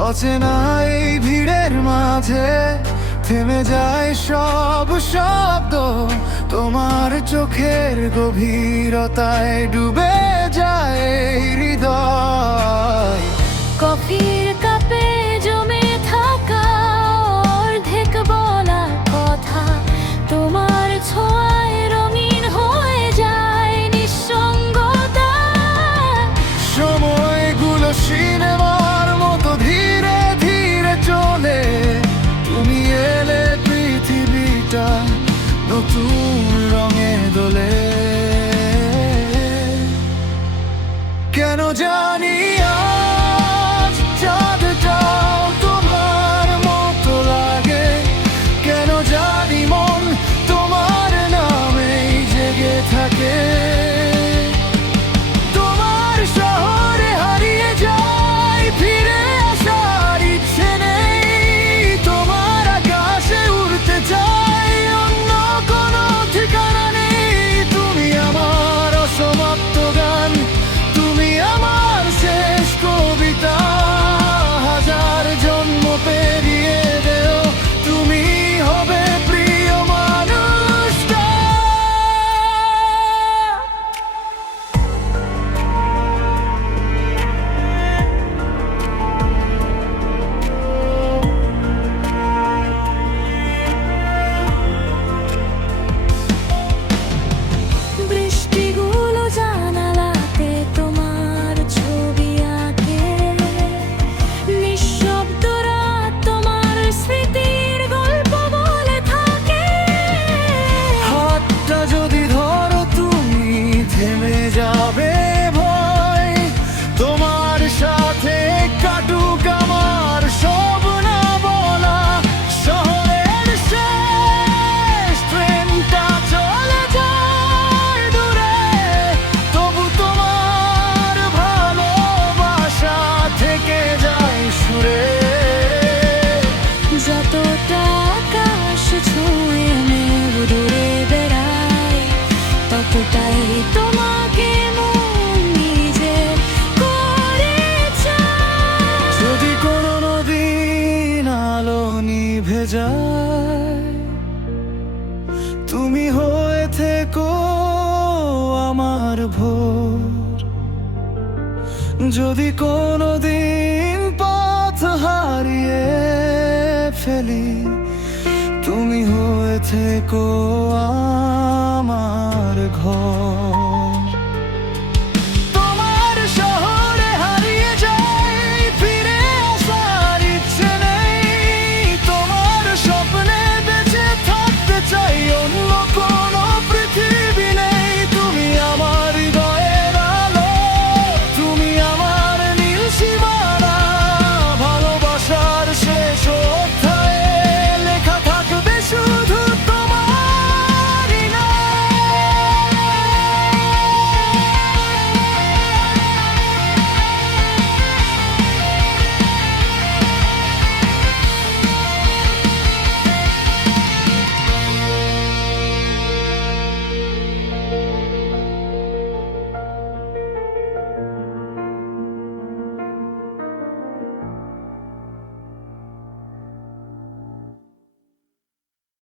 অচেনা এই ভিড়ের মাঝে থেমে যায় সব শব্দ, তোমার চোখের গভীরতায় ডুবে যায় হৃদয়। কফির কাপে জমে থাকা অর্ধেক বলা কথা, তোমার ছোঁয়ায় রঙিন হয়ে যায় নিঃসঙ্গতা। সময়গুলো সিনেমার মতো ধীরে ধীরে চলে, তুমি এলে পৃথিবীটা নতুন রঙে দোলে। কেন জানি আজ চাঁদটাও তোমার মতো লাগে, কেন জানি মন তোমার নামেই জেগে থাকে। তোমার শহরে হারিয়ে যাই, ফিরে আসার ইচ্ছে নেই, তোমার আকাশে উড়তে চাই, অন্য কোনো ঠিকানা নেই। তুমি আমার অসমাপ্ত গান, তুমি আমার শেষ কবিতা, হাজার জন্ম পেরিয়ে দেও তুমি হবে প্রিয় মানুষটা। বৃষ্টিগুলো জানালাতে তোমার ছবি আঁকে, নিঃশব্দ রাত তোমার স্মৃতির গল্প বলে থাকে। হাতটা যদি ধরো তুমি থেমে যাবে ভয়, তোমার সাথে কাটুক আমার সব না বলা। শহরের শেষ ট্রেনটা চলে যায় দূরে, তবু তোমার ভালোবাসা থেকে যায় সুরে। যতটা আকাশ ছুঁয়ে মেঘ দূরে বেড়ায়, ততটাই তোমাকে মন নিজে করে চায়। যদি কোনো নদী আলো নিভে যায়, তুমি হয়ে থেকো আমার ভোর। যদি কোনো দিন পথ হারিয়ে ফেলি, তুমি হয়ে থেকো আমার ঘর।